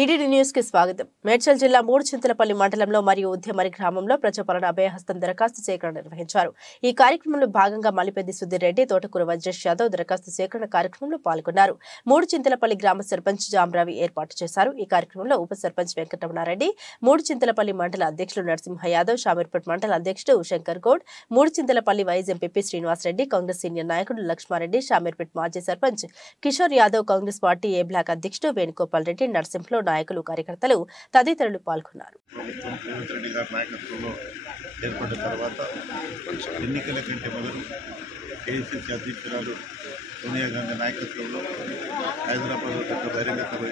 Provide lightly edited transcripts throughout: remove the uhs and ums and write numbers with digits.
వీడిడి news కి స్వాగతం. మేడ్చల్ జిల్లా మూడుచింతలపల్లి మండలంలో మరియు ఉద్యమరి గ్రామంలో ప్రజాపాలన అభయహస్తం దరఖాస్తు సేకరణ నిర్వహించారు. ఈ కార్యక్రమంలో భాగంగా మలిపెద్ది సుధీర్ రెడ్డి, తోటకూర వజ్రేష్ యాదవ్ దరఖాస్తు సేకరణ కార్యక్రమంలో పాల్గొన్నారు. మూడుచింతలపల్లి గ్రామ సర్పంచ్ జామ్రావి ఏర్పాటు చేశారు. ఈ కార్యక్రమంలో ఉప సర్పంచ్ వెంకటరమణారెడ్డి, మూడుచింతలపల్లి మండల అధ్యక్షులు నరసింహ యాదవ్, షామీర్పేట్ మండల అధ్యక్షుడు Shankar Goud, Muduchintalapalli vice MP Srinivas Reddy, Congress senior నాయకుడు లక్ష్మారెడ్డి, షామీర్పేట్ మాజీ sarpanch Kishore Yadav, Congress party A block అధ్యక్షుడు వేణుగోపాల్ రెడ్డి, నర్సింహలో నాయకులు, కార్యకర్తలు తదితరులు పాల్గొన్నారు. ఏర్పడిన తర్వాత ఎన్నికల కంటే మొదలు ఏఐసీసీ అధ్యక్షురాలు సోనియా గాంధీ నాయకత్వంలో హైదరాబాద్లో పెద్ద బహిరంగ సభ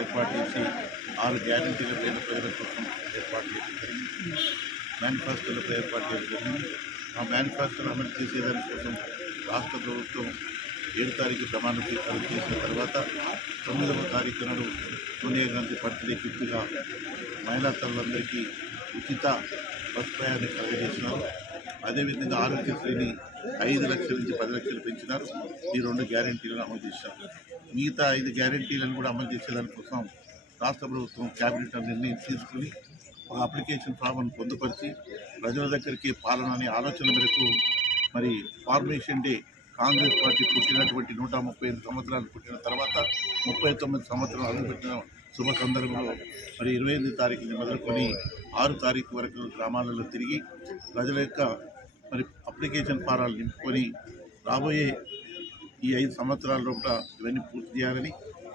ఏర్పాటు చేసి 6 గ్యారెంటీల పైన ప్రజల కోసం ఏర్పాటు చేయడం జరిగింది. మేనిఫెస్టోలపై ఏర్పాటు చేయడం జరిగింది. ఆ మేనిఫెస్టోను అమలు చేసేదాని కోసం రాష్ట్ర ప్రభుత్వం 7వ తారీఖు ప్రమాణ స్వీకారం చేసిన తర్వాత 9వ తారీఖు నాడు సోనియా గాంధీ బర్త్డే గిఫ్ట్గా మహిళా తల్లులందరికీ ఉచిత బస్ ప్రయాణం కలుగజేసినారు. అదేవిధంగా ఆరోగ్యశ్రీని 5 లక్షల నుంచి 10 లక్షలు పెంచినారు. ఈ 2 గ్యారెంటీలను అమలు చేశారు. మిగతా 5 గ్యారెంటీలను కూడా అమలు చేసేదానికోసం రాష్ట్ర ప్రభుత్వం క్యాబినెట్ నిర్ణయం తీసుకుని ఒక అప్లికేషన్ ఫామ్ను పొందుపరిచి ప్రజల దగ్గరికి పాలన అనే ఆలోచన మేరకు మరి ఫార్మేషన్ డే కాంగ్రెస్ పార్టీ పుట్టినటువంటి 135 సంవత్సరాలు పుట్టిన తర్వాత 39 సంవత్సరాలు అడుగుపెట్టిన శుభ సందర్భంలో మరి 28వ తారీఖుని మొదలుకొని 6వ తారీఖు వరకు గ్రామాలలో తిరిగి ప్రజల యొక్క మరి అప్లికేషన్ ఫారాలు నింపుకొని రాబోయే ఈ 5 సంవత్సరాల లోపల ఇవన్నీ పూర్తి చేయాలని,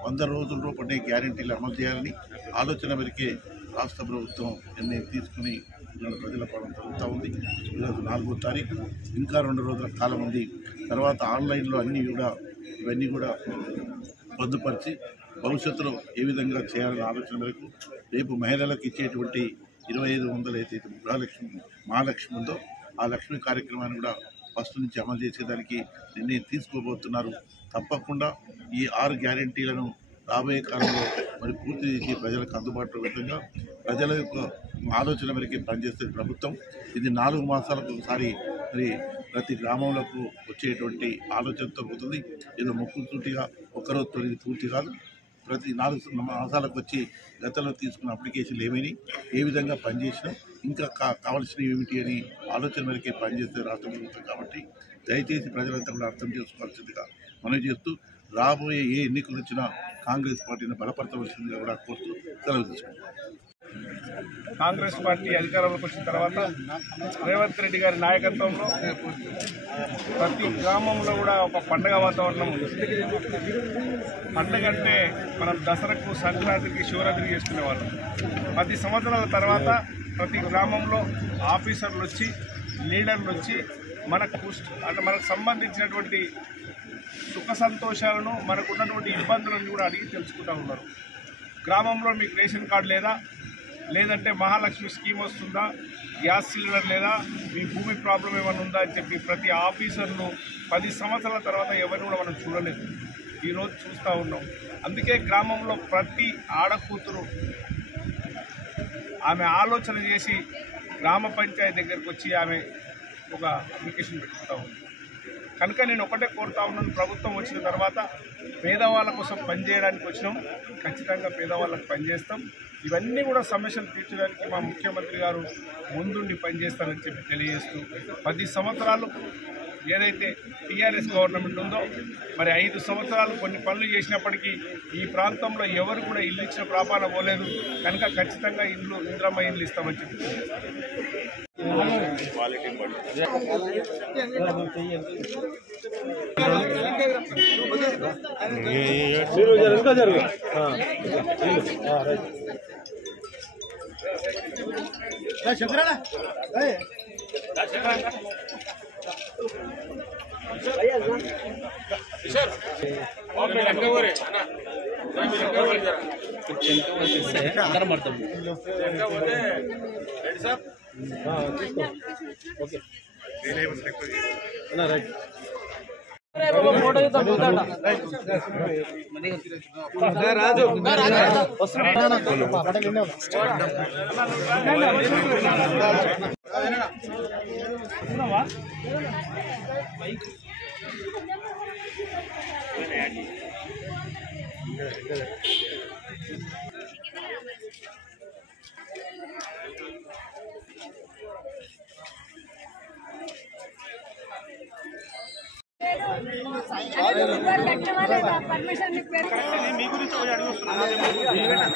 100 రోజుల లోపలనే గ్యారెంటీలు అమలు చేయాలని ఆలోచన మేరకే రాష్ట్ర ప్రభుత్వం నిర్ణయం తీసుకుని ప్రజల పాలన జరుగుతూ ఉంది. ఈరోజు 4వ తారీఖు, ఇంకా 2 రోజుల కాలం ఉంది. తర్వాత ఆన్లైన్లో ఇవన్నీ కూడా పొందుపరిచి భవిష్యత్తులో ఏ విధంగా చేయాలనే ఆలోచన మేరకు రేపు మహిళలకు ఇచ్చేటువంటి 2500 అయితే మహాలక్ష్మి ఉందో ఆ లక్ష్మి కార్యక్రమాన్ని కూడా ఫస్ట్ నుంచి అమలు చేసేదానికి నిర్ణయం తీసుకోబోతున్నారు. తప్పకుండా ఈ 6 గ్యారెంటీలను రాబోయే కాలంలో మరి పూర్తి చేసి ప్రజలకు అందుబాటులో విధంగా ప్రజల యొక్క ఆలోచన మేరకే పనిచేస్తుంది ప్రభుత్వం. ఇది 4 మాసాలకు ఒకసారి మరి ప్రతి గ్రామంలోకి వచ్చేటువంటి ఆలోచనతో పోతుంది. ఏదో ముక్కుతూటిగా ఒకరోజు తొలిది పూర్తి కాదు. ప్రతి 4 మాసాలకు వచ్చి గతంలో తీసుకున్న అప్లికేషన్లు ఏమైనా ఏ విధంగా పనిచేసినా ఇంకా కావాల్సినవి ఏమిటి అని ఆలోచన మేరకే పనిచేస్తే రాష్ట్ర ప్రభుత్వం. కాబట్టి దయచేసి ప్రజలంతా కూడా అర్థం చేసుకోవాల్సిందిగా మనవి చేస్తూ రాబోయే ఏ ఎన్నికలు వచ్చినా కాంగ్రెస్ పార్టీని బలపరచవలసిందిగా కూడా కోరుతూ సెలవు తీసుకుంటాం. కాంగ్రెస్ పార్టీ అధికారంలోకి వచ్చిన తర్వాత రేవంత్ రెడ్డి గారి నాయకత్వంలో ప్రతి గ్రామంలో కూడా ఒక పండగ వాతావరణం ఉంది. పండగ అంటే మనం దసరాకు, సంక్రాంతికి, శివరాత్రికి చేసుకునేవాళ్ళం. 10 సంవత్సరాల తర్వాత ప్రతి గ్రామంలో ఆఫీసర్లు వచ్చి, లీడర్లు వచ్చి మనకు సంబంధించినటువంటి సుఖ సంతోషాలను, మనకు ఉన్నటువంటి ఇబ్బందులను కూడా అడిగి తెలుసుకుంటూ ఉన్నారు. గ్రామంలో మీకు రేషన్ కార్డు లేదా, లేదంటే మహాలక్ష్మి స్కీమ్ వస్తుందా, గ్యాస్ సిలిండర్ లేదా, మీ భూమి ప్రాబ్లం ఏమైనా ఉందా అని చెప్పి ప్రతి ఆఫీసర్ను 10 సంవత్సరాల తర్వాత ఎవరిని కూడా మనం చూడలేదు. ఈరోజు చూస్తూ ఉన్నాం. అందుకే గ్రామంలో ప్రతి ఆడకూతురు ఆమె ఆలోచన చేసి గ్రామ పంచాయతీ దగ్గరికి వచ్చి ఆమె ఒక అప్లికేషన్ పెట్టుకుంటూ ఉంది. కనుక నేను ఒకటే కోరుతా ఉన్నాను, ప్రభుత్వం వచ్చిన తర్వాత పేదవాళ్ళ కోసం పనిచేయడానికి వచ్చినాం. ఖచ్చితంగా పేదవాళ్ళకు పనిచేస్తాం. ఇవన్నీ కూడా సమస్యలు తీర్చడానికి మా ముఖ్యమంత్రి గారు ముందుండి పనిచేస్తారని చెప్పి తెలియజేస్తూ 10 సంవత్సరాలు ఏదైతే టీఆర్ఎస్ గవర్నమెంట్ ఉందో మరి 5 సంవత్సరాలు కొన్ని పనులు చేసినప్పటికీ ఈ ప్రాంతంలో ఎవరు కూడా ఇల్లు ఇచ్చిన ప్రాపాన పోలేదు. కనుక ఖచ్చితంగా ఇంద్రమ్మ ఇల్లు ఇస్తామని చెప్పి మీ గురించి అడుగుతున్నాను.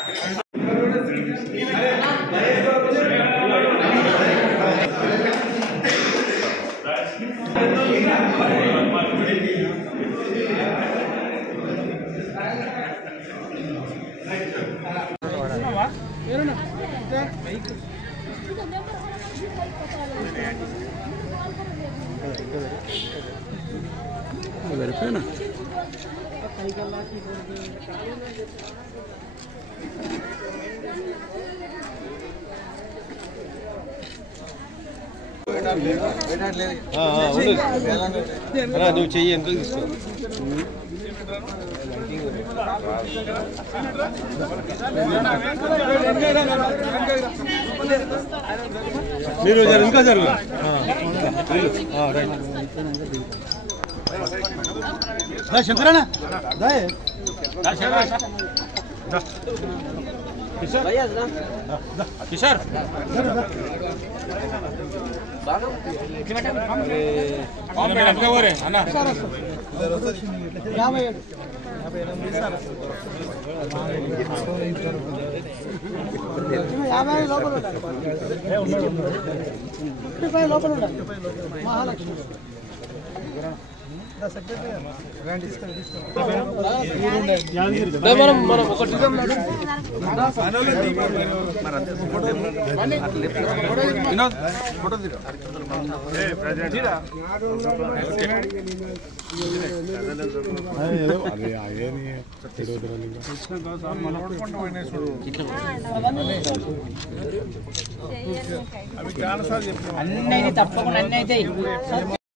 వెరిఫైనా నువ్వు చెయ్యి ఎంత తీసుకో మీరు ఇంకా జరుగు శంకరనా కిషోర్ అన్న మహాలక్ష్మి అన్నీ తప్పకుండా అన్నీ అయితే